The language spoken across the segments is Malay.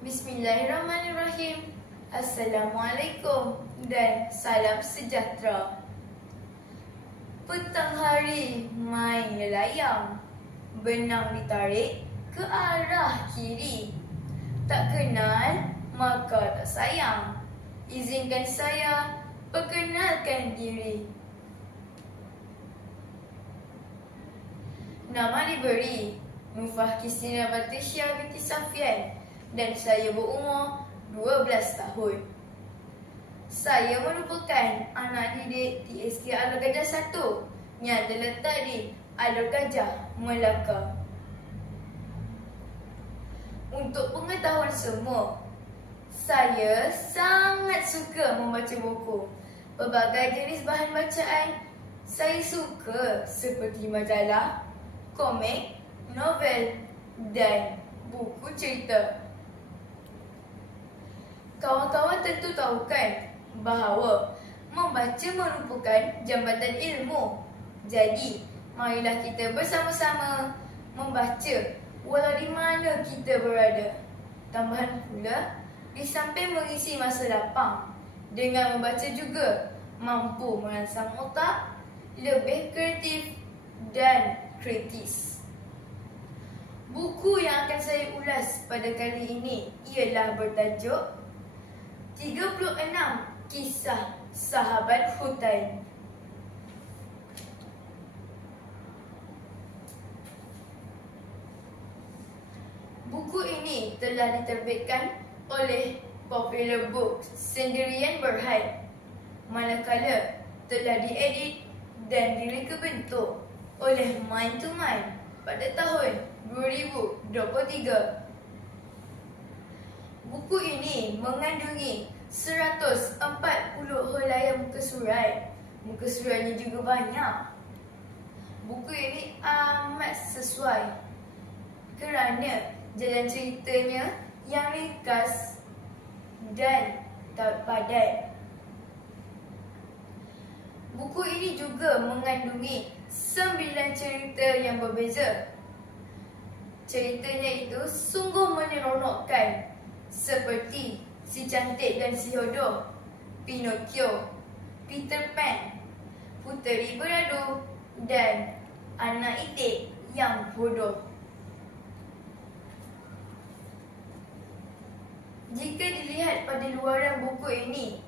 Bismillahirrahmanirrahim. Assalamualaikum dan salam sejahtera. Petang hari main layang, benang ditarik ke arah kiri. Tak kenal maka tak sayang. Izinkan saya perkenalkan diri. Nama diberi Nufah Kisnina Batrisya binti Safian dan saya berumur 12 tahun. Saya merupakan anak didik di SK Alor Gajah 1 yang terletak di Alor Gajah, Melaka. Untuk pengetahuan semua, saya sangat suka membaca buku. Pelbagai jenis bahan bacaan saya suka seperti majalah, komik, novel dan buku cerita. Kawan-kawan tentu tahu kan bahawa membaca merupakan jambatan ilmu. Jadi, marilah kita bersama-sama membaca walau di mana kita berada. Tambahan pula, di samping mengisi masa lapang, dengan membaca juga mampu merangsang otak lebih kreatif dan kritis. Buku yang akan saya ulas pada kali ini ialah bertajuk 36 Kisah Sahabat Hutan. Buku ini telah diterbitkan oleh Popular Books Sendirian Berhad, manakala telah diedit dan direka bentuk oleh Mind to Mind pada tahun 2023. Buku ini mengandungi 140 helai muka surat. Muka suratnya juga banyak. Buku ini amat sesuai kerana jalan ceritanya yang ringkas dan tak padat. Buku ini juga mengandungi 9 cerita yang berbeza. Ceritanya itu sungguh menyeronokkan, seperti Si Cantik dan Si Hodoh, Pinocchio, Peter Pan, Puteri Beradu dan Anak Itik yang Bodoh. Jika dilihat pada luaran buku ini,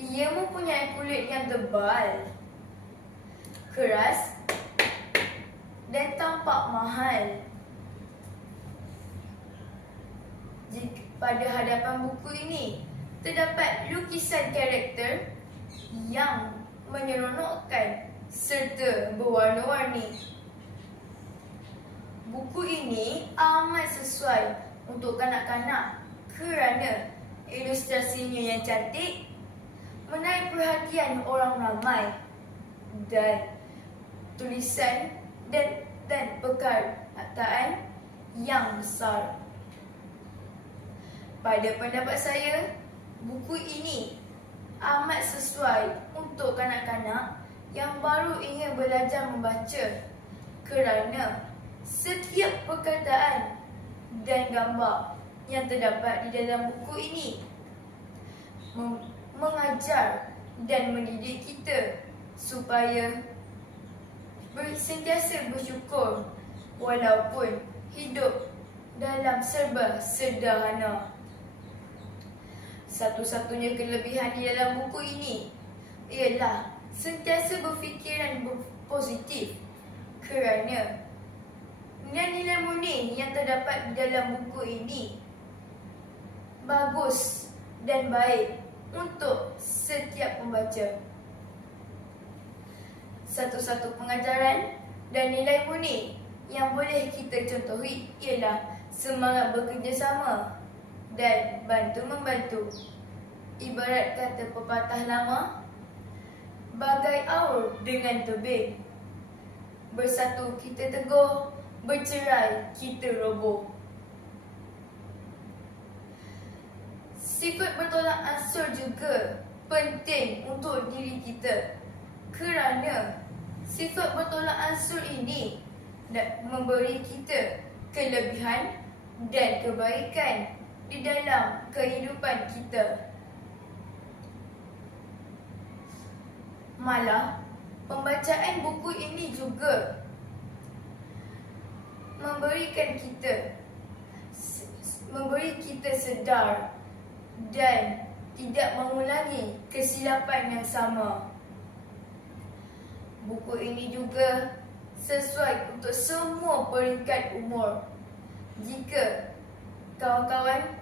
ia mempunyai kulit yang tebal, keras dan tampak mahal. Pada hadapan buku ini terdapat lukisan karakter yang menyeronokkan serta berwarna-warni. Buku ini amat sesuai untuk kanak-kanak kerana ilustrasinya yang cantik, menarik perhatian orang ramai dan tulisan dan perkataan yang besar. Pada pendapat saya, buku ini amat sesuai untuk kanak-kanak yang baru ingin belajar membaca kerana setiap perkataan dan gambar yang terdapat di dalam buku ini mengajar dan mendidik kita supaya sentiasa bersyukur walaupun hidup dalam serba sederhana. Satu-satunya kelebihan di dalam buku ini ialah sentiasa berfikiran positif kerana nilai-nilai murni yang terdapat di dalam buku ini bagus dan baik untuk setiap pembaca. Satu-satu pengajaran dan nilai murni yang boleh kita contohi ialah semangat bekerjasama dan bantu-membantu. Ibarat kata pepatah lama, bagai aur dengan tebing, bersatu kita teguh, bercerai kita roboh. Sifat bertolak ansur juga penting untuk diri kita kerana sifat bertolak ansur ini memberi kita kelebihan dan kebaikan di dalam kehidupan kita. Malah, pembacaan buku ini juga memberi kita sedar dan tidak mengulangi kesilapan yang sama. Buku ini juga sesuai untuk semua peringkat umur. Jika kawan-kawan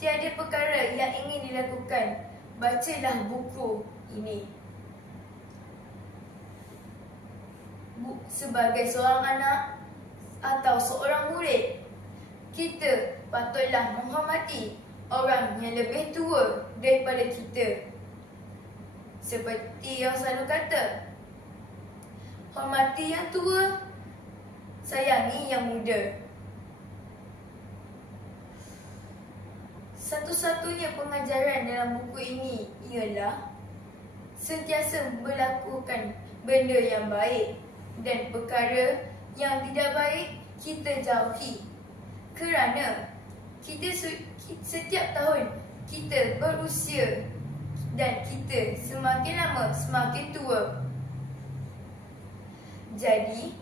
tiada perkara yang ingin dilakukan, bacalah buku ini. Sebagai seorang anak atau seorang murid, kita patutlah menghormati orang yang lebih tua daripada kita. Seperti yang selalu kata, hormati yang tua, sayangi yang muda. Satu-satunya pengajaran dalam buku ini ialah sentiasa melakukan benda yang baik dan perkara yang tidak baik kita jauhi. Kerana setiap tahun kita berusia dan kita semakin lama semakin tua. Jadi,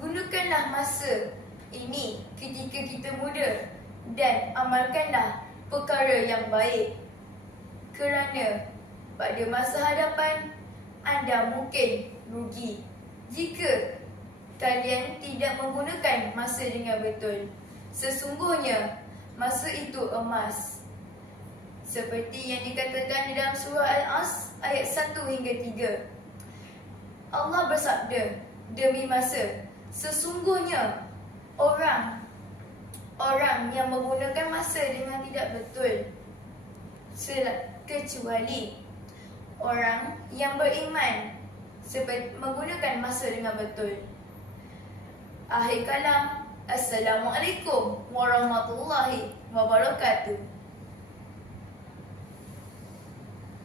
gunakanlah masa ini ketika kita muda dan amalkanlah perkara yang baik. Kerana pada masa hadapan anda mungkin rugi jika kalian tidak menggunakan masa dengan betul. Sesungguhnya masa itu emas. Seperti yang dikatakan di dalam surah Al-As ayat 1 hingga 3. Allah bersabda, demi masa, sesungguhnya orang yang menggunakan masa dengan tidak betul, kecuali orang yang beriman menggunakan masa dengan betul. Akhir kalam. Assalamualaikum warahmatullahi wabarakatuh.